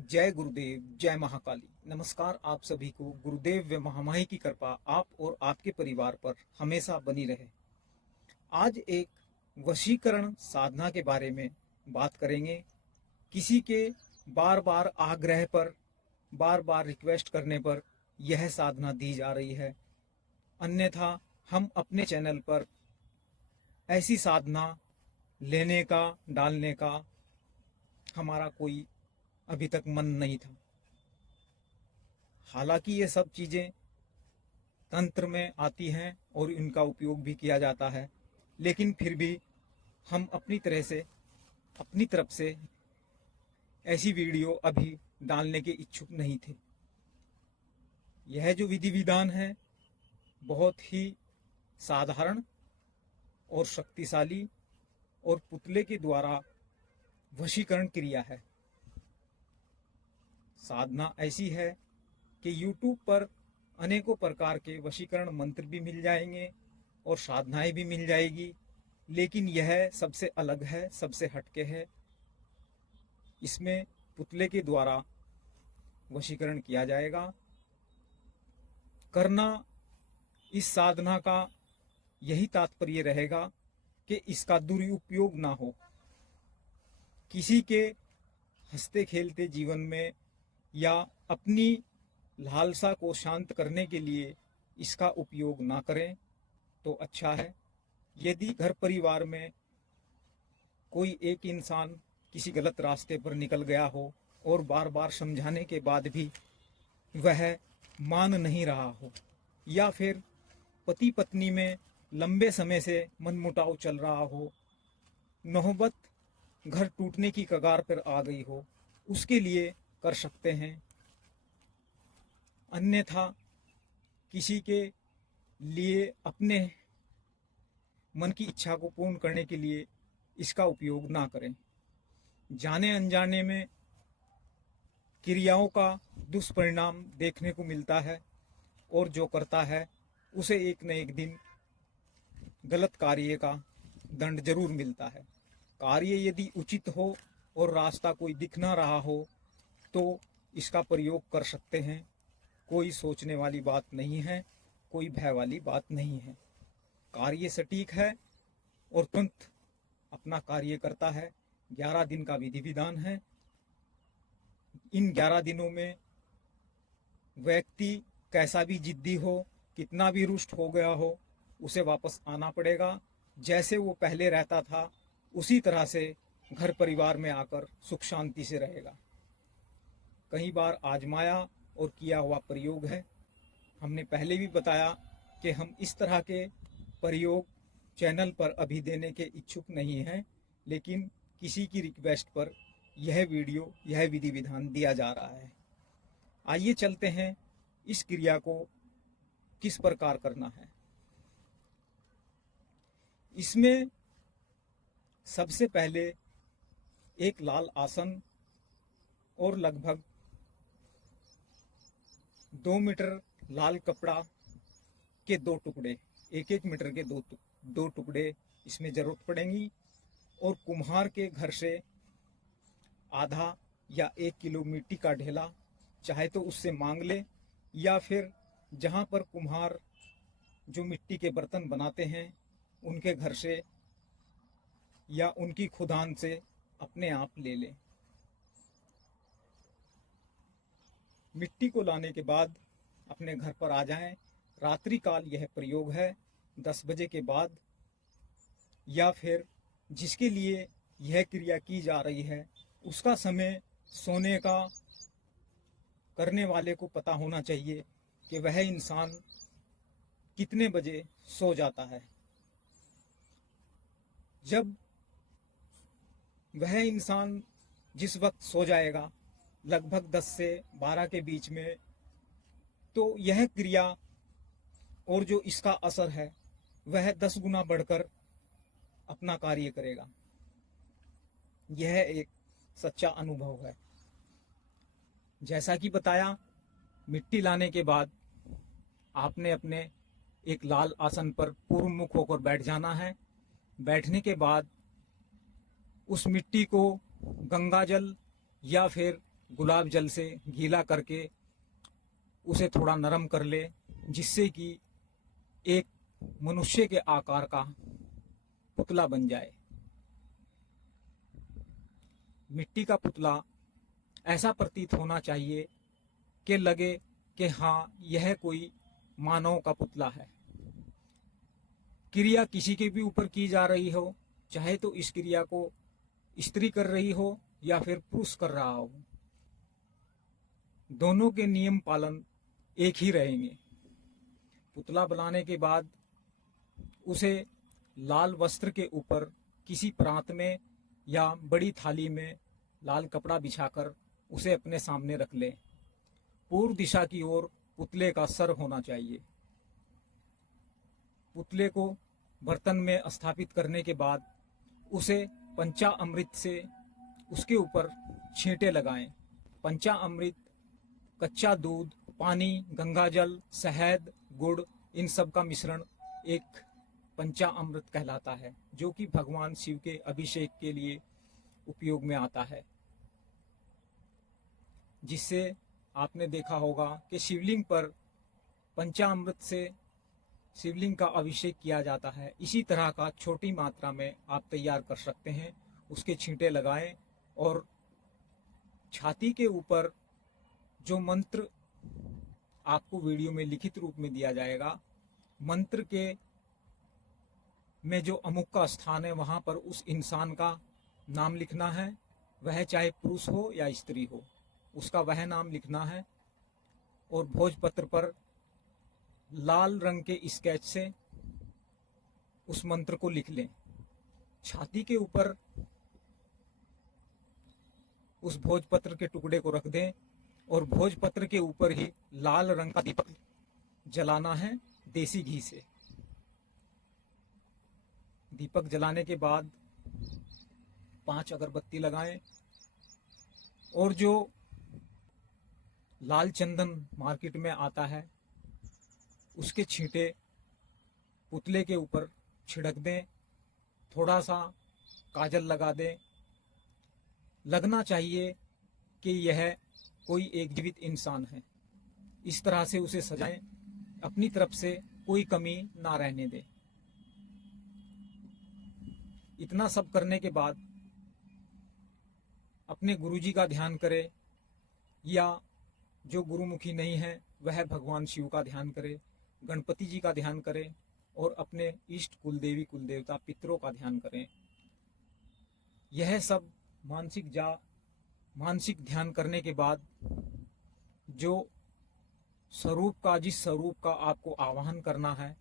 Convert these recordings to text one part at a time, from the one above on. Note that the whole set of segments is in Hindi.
जय गुरुदेव, जय महाकाली। नमस्कार आप सभी को। गुरुदेव व महामाई की कृपा आप और आपके परिवार पर हमेशा बनी रहे। आज एक वशीकरण साधना के बारे में बात करेंगे। किसी के बार बार आग्रह पर, बार बार रिक्वेस्ट करने पर यह साधना दी जा रही है। अन्यथा हम अपने चैनल पर ऐसी साधना लेने का, डालने का हमारा कोई अभी तक मन नहीं था। हालांकि ये सब चीज़ें तंत्र में आती हैं और इनका उपयोग भी किया जाता है, लेकिन फिर भी हम अपनी तरफ से ऐसी वीडियो अभी डालने के इच्छुक नहीं थे। यह जो विधि विधान है बहुत ही साधारण और शक्तिशाली और पुतले के द्वारा वशीकरण क्रिया है। साधना ऐसी है कि YouTube पर अनेकों प्रकार के वशीकरण मंत्र भी मिल जाएंगे और साधनाएं भी मिल जाएगी, लेकिन यह सबसे अलग है, सबसे हटके है। इसमें पुतले के द्वारा वशीकरण किया जाएगा। करना इस साधना का यही तात्पर्य रहेगा कि इसका दुरुपयोग ना हो। किसी के हंसते खेलते जीवन में या अपनी लालसा को शांत करने के लिए इसका उपयोग ना करें तो अच्छा है। यदि घर परिवार में कोई एक इंसान किसी गलत रास्ते पर निकल गया हो और बार बार समझाने के बाद भी वह मान नहीं रहा हो, या फिर पति पत्नी में लंबे समय से मनमुटाव चल रहा हो, नौबत घर टूटने की कगार पर आ गई हो, उसके लिए कर सकते हैं। अन्यथा किसी के लिए अपने मन की इच्छा को पूर्ण करने के लिए इसका उपयोग ना करें। जाने अनजाने में क्रियाओं का दुष्परिणाम देखने को मिलता है और जो करता है उसे एक न एक दिन गलत कार्य का दंड जरूर मिलता है। कार्य यदि उचित हो और रास्ता कोई दिख ना रहा हो तो इसका प्रयोग कर सकते हैं। कोई सोचने वाली बात नहीं है, कोई भय वाली बात नहीं है। कार्य सटीक है और तुरंत अपना कार्य करता है। 11 दिन का विधि विधान है। इन 11 दिनों में व्यक्ति कैसा भी जिद्दी हो, कितना भी रुष्ट हो गया हो, उसे वापस आना पड़ेगा। जैसे वो पहले रहता था उसी तरह से घर परिवार में आकर सुख शांति से रहेगा। कई बार आजमाया और किया हुआ प्रयोग है। हमने पहले भी बताया कि हम इस तरह के प्रयोग चैनल पर अभी देने के इच्छुक नहीं हैं, लेकिन किसी की रिक्वेस्ट पर यह वीडियो, यह विधि विधान दिया जा रहा है। आइए चलते हैं इस क्रिया को किस प्रकार करना है। इसमें सबसे पहले एक लाल आसन और लगभग 2 मीटर लाल कपड़ा के 2 टुकड़े, 1-1 मीटर के दो टुकड़े इसमें जरूरत पड़ेंगी। और कुम्हार के घर से आधा या 1 किलो मिट्टी का ढेला चाहे तो उससे मांग ले, या फिर जहाँ पर कुम्हार जो मिट्टी के बर्तन बनाते हैं उनके घर से या उनकी खुदान से अपने आप ले लें। मिट्टी को लाने के बाद अपने घर पर आ जाएं। रात्रि काल यह प्रयोग है, 10 बजे के बाद, या फिर जिसके लिए यह क्रिया की जा रही है उसका समय सोने का करने वाले को पता होना चाहिए कि वह इंसान कितने बजे सो जाता है। जब वह इंसान जिस वक्त सो जाएगा लगभग 10 से 12 के बीच में, तो यह क्रिया और जो इसका असर है वह 10 गुना बढ़कर अपना कार्य करेगा। यह एक सच्चा अनुभव है। जैसा कि बताया, मिट्टी लाने के बाद आपने अपने एक लाल आसन पर पूर्व मुख होकर बैठ जाना है। बैठने के बाद उस मिट्टी को गंगा जल या फिर गुलाब जल से गीला करके उसे थोड़ा नरम कर ले, जिससे कि एक मनुष्य के आकार का पुतला बन जाए। मिट्टी का पुतला ऐसा प्रतीत होना चाहिए कि लगे कि हाँ, यह कोई मानव का पुतला है। क्रिया किसी के भी ऊपर की जा रही हो, चाहे तो इस क्रिया को स्त्री कर रही हो या फिर पुरुष कर रहा हो, दोनों के नियम पालन एक ही रहेंगे। पुतला बनाने के बाद उसे लाल वस्त्र के ऊपर किसी प्रांत में या बड़ी थाली में लाल कपड़ा बिछाकर उसे अपने सामने रख लें। पूर्व दिशा की ओर पुतले का सर होना चाहिए। पुतले को बर्तन में स्थापित करने के बाद उसे पंचामृत से उसके ऊपर छींटे लगाएं। पंचामृत कच्चा दूध, पानी, गंगाजल, शहद, गुड़, इन सब का मिश्रण एक पंचामृत कहलाता है, जो कि भगवान शिव के अभिषेक के लिए उपयोग में आता है। जिससे आपने देखा होगा कि शिवलिंग पर पंचामृत से शिवलिंग का अभिषेक किया जाता है। इसी तरह का छोटी मात्रा में आप तैयार कर सकते हैं। उसके छींटे लगाएं और छाती के ऊपर जो मंत्र आपको वीडियो में लिखित रूप में दिया जाएगा, मंत्र के में जो अमुक का स्थान है वहां पर उस इंसान का नाम लिखना है। वह चाहे पुरुष हो या स्त्री हो, उसका वह नाम लिखना है। और भोजपत्र पर लाल रंग के स्केच से उस मंत्र को लिख लें। छाती के ऊपर उस भोजपत्र के टुकड़े को रख दें और भोजपत्र के ऊपर ही लाल रंग का दीपक जलाना है देसी घी से। दीपक जलाने के बाद 5 अगरबत्ती लगाएं और जो लाल चंदन मार्केट में आता है उसके छींटे पुतले के ऊपर छिड़क दें। थोड़ा सा काजल लगा दें। लगना चाहिए कि यह कोई एक जीवित इंसान है। इस तरह से उसे सजाएं, अपनी तरफ से कोई कमी ना रहने दें। इतना सब करने के बाद अपने गुरुजी का ध्यान करें, या जो गुरुमुखी नहीं है वह भगवान शिव का ध्यान करे, गणपति जी का ध्यान करें और अपने इष्ट कुलदेवी कुलदेवता पितरों का ध्यान करें। यह सब मानसिक ध्यान करने के बाद जो स्वरूप का, जिस स्वरूप का आपको आवाहन करना है,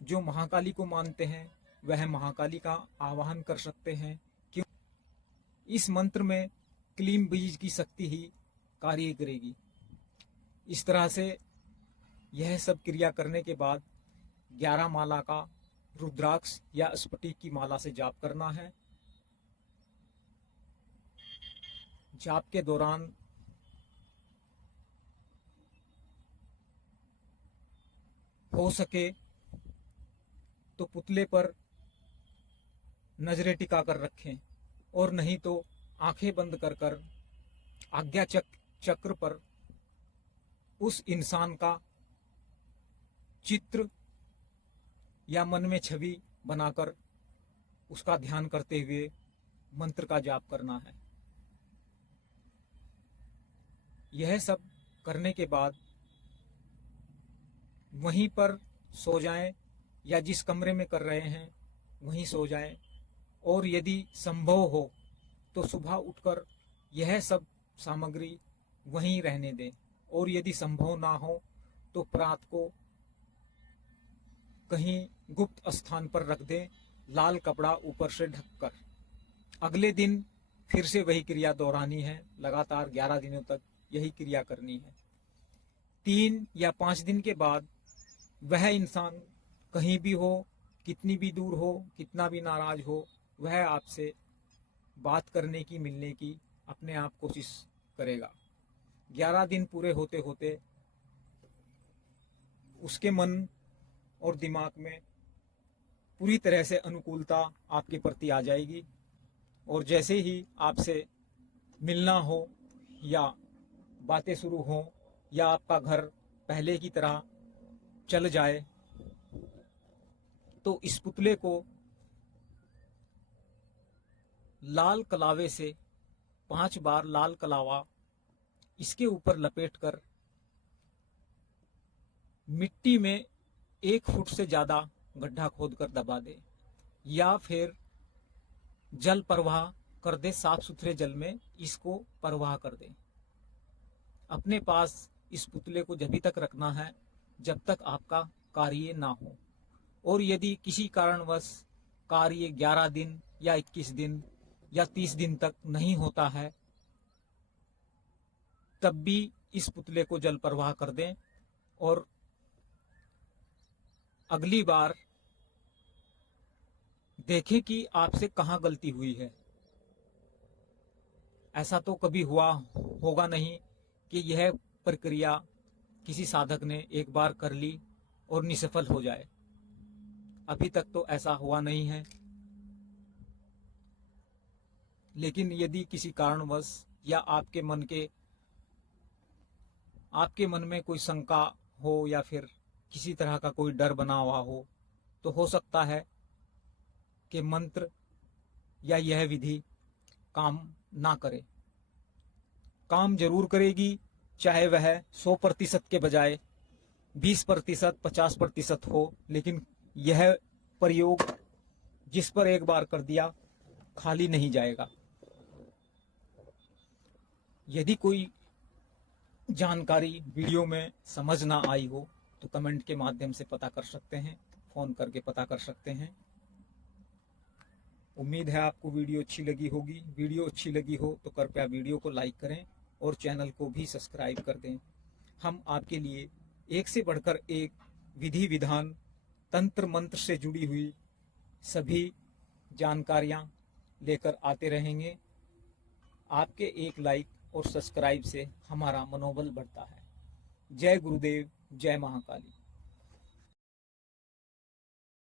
जो महाकाली को मानते हैं वह महाकाली का आवाहन कर सकते हैं। क्यों? इस मंत्र में क्लीम बीज की शक्ति ही कार्य करेगी। इस तरह से यह सब क्रिया करने के बाद 11 माला का रुद्राक्ष या स्फटिक की माला से जाप करना है। जाप के दौरान हो सके तो पुतले पर नजरें टिका कर रखें, और नहीं तो आंखें बंद कर आज्ञा चक्र पर उस इंसान का चित्र या मन में छवि बनाकर उसका ध्यान करते हुए मंत्र का जाप करना है। यह सब करने के बाद वहीं पर सो जाएं, या जिस कमरे में कर रहे हैं वहीं सो जाएं। और यदि संभव हो तो सुबह उठकर यह सब सामग्री वहीं रहने दें, और यदि संभव ना हो तो प्रात को कहीं गुप्त स्थान पर रख दें, लाल कपड़ा ऊपर से ढककर। अगले दिन फिर से वही क्रिया दोहरानी है। लगातार 11 दिनों तक यही क्रिया करनी है। 3 या 5 दिन के बाद वह इंसान कहीं भी हो, कितनी भी दूर हो, कितना भी नाराज हो, वह आपसे बात करने की, मिलने की अपने आप कोशिश करेगा। 11 दिन पूरे होते होते उसके मन और दिमाग में पूरी तरह से अनुकूलता आपके प्रति आ जाएगी, और जैसे ही आपसे मिलना हो या बातें शुरू हों या आपका घर पहले की तरह चल जाए, तो इस पुतले को लाल कलावे से 5 बार लाल कलावा इसके ऊपर लपेटकर मिट्टी में 1 फुट से ज़्यादा गड्ढा खोदकर दबा दे, या फिर जल प्रवाह कर दे, साफ सुथरे जल में इसको प्रवाह कर दे। अपने पास इस पुतले को जब तक रखना है जब तक आपका कार्य ना हो, और यदि किसी कारणवश कार्य 11 दिन या 21 दिन या 30 दिन तक नहीं होता है, तब भी इस पुतले को जल प्रवाह कर दें, और अगली बार देखें कि आपसे कहाँ गलती हुई है। ऐसा तो कभी हुआ होगा नहीं कि यह प्रक्रिया किसी साधक ने एक बार कर ली और निसफल हो जाए। अभी तक तो ऐसा हुआ नहीं है। लेकिन यदि किसी कारणवश या आपके मन में कोई शंका हो या फिर किसी तरह का कोई डर बना हुआ हो, तो हो सकता है कि मंत्र या यह विधि काम ना करे। काम जरूर करेगी, चाहे वह 100% के बजाय 20%, 50% हो, लेकिन यह प्रयोग जिस पर एक बार कर दिया खाली नहीं जाएगा। यदि कोई जानकारी वीडियो में समझ ना आई हो तो कमेंट के माध्यम से पता कर सकते हैं, फ़ोन करके पता कर सकते हैं। उम्मीद है आपको वीडियो अच्छी लगी होगी। वीडियो अच्छी लगी हो तो कृपया वीडियो को लाइक करें और चैनल को भी सब्सक्राइब कर दें। हम आपके लिए एक से बढ़कर एक विधि विधान, तंत्र मंत्र से जुड़ी हुई सभी जानकारियां लेकर आते रहेंगे। आपके एक लाइक और सब्सक्राइब से हमारा मनोबल बढ़ता है। जय गुरुदेव, जय महाकाली।